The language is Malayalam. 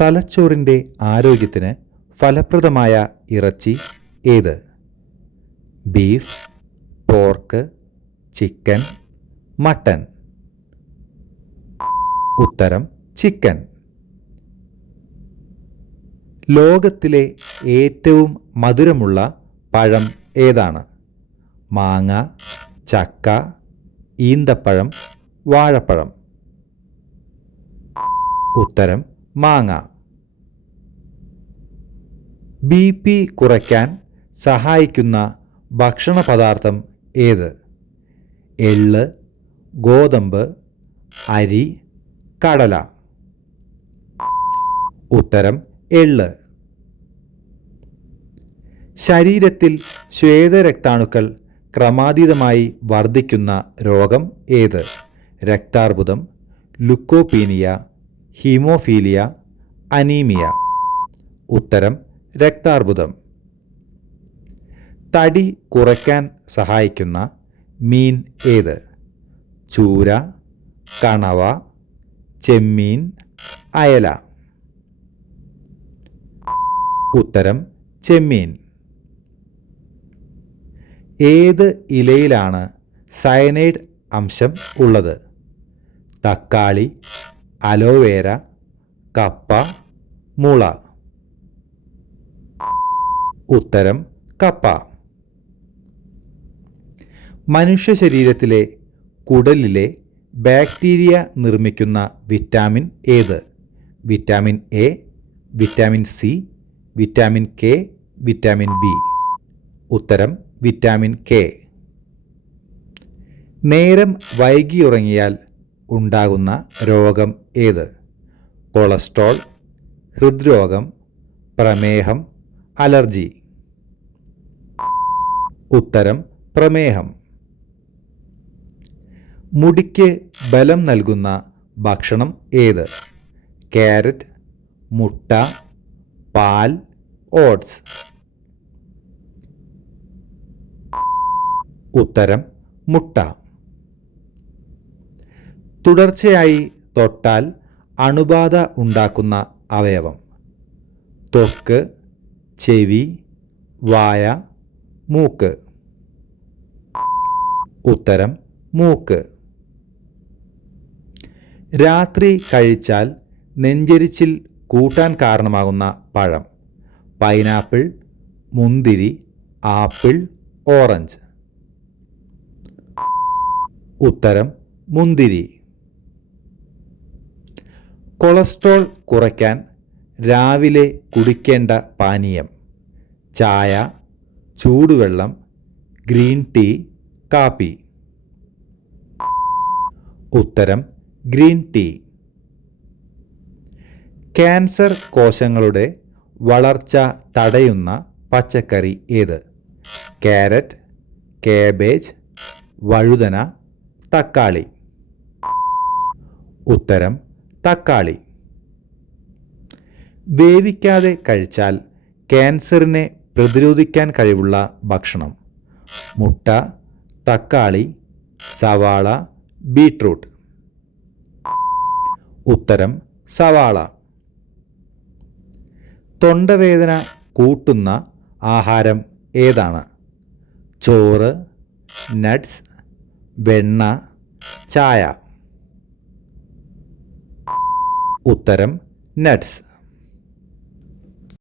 തലച്ചോറിന്റെ ആരോഗ്യത്തിന് ഫലപ്രദമായ ഇറച്ചി ഏത്? ബീഫ് പോർക്ക് ചിക്കൻ മട്ടൻ ഉത്തരം ചിക്കൻ. ലോകത്തിലെ ഏറ്റവും മധുരമുള്ള പഴം ഏതാണ്? മാങ്ങ ചക്ക ഈന്തപ്പഴം വാഴപ്പഴം. ഉത്തരം മാങ്ങ. ബി പി കുറയ്ക്കാൻ സഹായിക്കുന്ന ഭക്ഷണ പദാർത്ഥം ഏത്? എള്ള് ഗോതമ്പ് അരി കടല. ഉത്തരം എള്ള്. ശരീരത്തിൽ ശ്വേതരക്താണുക്കൾ ക്രമാതീതമായി വർദ്ധിക്കുന്ന രോഗം ഏത്? രക്താർബുദം ലുക്കോപീനിയ ഹീമോഫീലിയ അനീമിയ. ഉത്തരം രക്താർബുദം. തടി കുറയ്ക്കാൻ സഹായിക്കുന്ന മീൻ ഏത്? ചൂര കണവ ചെമ്മീൻ അയല. ഉത്തരം ചെമ്മീൻ. ഏത് ഇലയിലാണ് സയനൈഡ് അംശം ഉള്ളത്? തക്കാളി അലോവേര കപ്പ മുള. ഉത്തരം കപ്പ. മനുഷ്യ ശരീരത്തിലെ കുടലിലെ ബാക്ടീരിയ നിർമ്മിക്കുന്ന വിറ്റാമിൻ ഏത്? Vitamin A vitamin C vitamin K vitamin B. ഉത്തരം വിറ്റാമിൻ കെ. നേരം വൈകിയുറങ്ങിയാൽ ഉണ്ടാകുന്ന രോഗം ഏത്? കൊളസ്ട്രോൾ ഹൃദ്രോഗം പ്രമേഹം അലർജി. ഉത്തരം പ്രമേഹം. മുടിക്ക് ബലം നൽകുന്ന ഭക്ഷണം ഏത്? ക്യാരറ്റ് മുട്ട പാൽ ഓട്സ്. ഉത്തരം മുട്ട. തുടർച്ചയായി തൊട്ടാൽ അണുബാധ ഉണ്ടാക്കുന്ന അവയവം. ത്വക്ക് ചെവി വായ മൂക്ക്. ഉത്തരം മൂക്ക്. രാത്രി കഴിച്ചാൽ നെഞ്ചരിച്ചിൽ കൂട്ടാൻ കാരണമാകുന്ന പഴം. പൈനാപ്പിൾ മുന്തിരി ആപ്പിൾ ഓറഞ്ച്. ഉത്തരം മുന്തിരി. കൊളസ്ട്രോൾ കുറയ്ക്കാൻ രാവിലെ കുടിക്കേണ്ട പാനീയം ചായ ചൂടുവെള്ളം ഗ്രീൻ ടീ കാപ്പി. ഉത്തരം ഗ്രീൻ ടീ. ക്യാൻസർ കോശങ്ങളുടെ വളർച്ച തടയുന്ന പച്ചക്കറി ഏത്? ക്യാരറ്റ് കേബേജ് വഴുതന തക്കാളി. ഉത്തരം തക്കാളി. വേവിക്കാതെ കഴിച്ചാൽ ക്യാൻസറിനെ പ്രതിരോധിക്കാൻ കഴിവുള്ള ഭക്ഷണം. മുട്ട തക്കാളി സവാള ബീട്രൂട്ട്. ഉത്തരം സവാള. തൊണ്ടവേദന കൂട്ടുന്ന ആഹാരം ഏതാണ്? ചോറ് നട്ട്സ് വെണ്ണ ചായ. ഉത്തരം നട്ട്സ്